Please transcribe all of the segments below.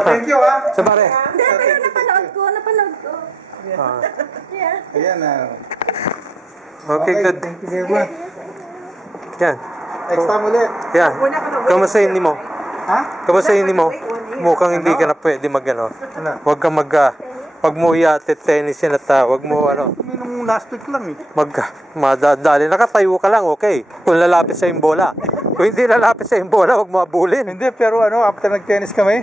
Thank you, ha? Sa pare. Hindi, pero napanood ko. Ayan, Okay, good. Thank you very much. Yan. Next time ulit. Yan. Kamusta yun mo? Ha? Kamusta yun mo? Mukhang hindi ka na pwede mag-ano. Huwag ka pag mo yate tennis yan at huwag mo Nung last week lang eh. madadali. Nakatayo ka lang, okay. Kung lalapit sa yung bola. Kung hindi lalapit sa yung bola, huwag mo abulin. Hindi, pero after nag-tennis kami,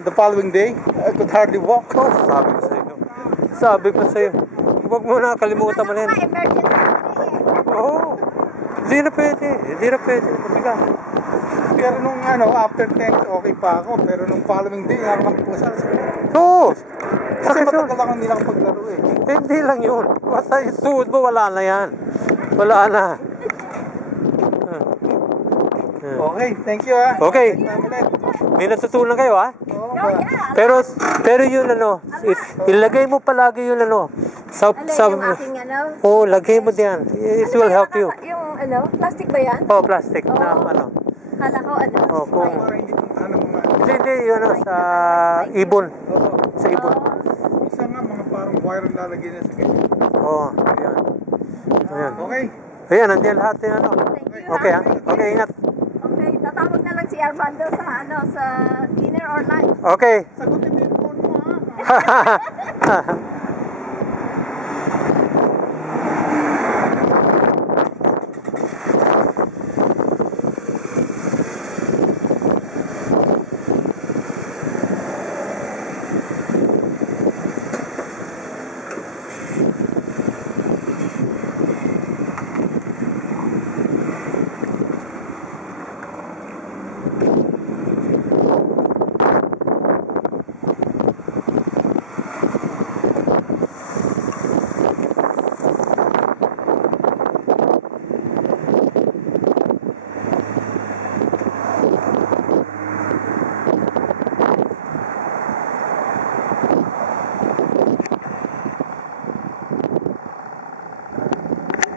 the following day, I could hardly walk. Oh, sabi ko sa'yo. Huwag mo na, kalimutan mo na yan. Oo. Hindi na pwede. Mabiga. Pero nung after tennis, okay pa ako. Pero nung following day, nakakapagpusan. Oo. Kasi matagal ako hindi nakapaglaro eh. Hindi lang yun. Basta yung suod mo, wala na yan. Wala na. Okay, thank you, ha? Okay. May natutunan kayo, ha? Pero yun ilagay mo palagi yun sa yung aking lagay mo diyan. It will help you. Yung plastic ba yan? Oh, plastic na Kala ko kung Hindi puntahan ng mga... hindi yun sa ibon. Sa ibon. Isa nga, mga parang wire ang lalagay na sa ganyan. Ayan. Ayan. Okay. Ayan, nandiyan lahat yung Okay, ha? Okay, ingat. Okay, tatawag na lang si Armando sa dinner or lunch. Okay. Sagutin mo yung phone mo, ha?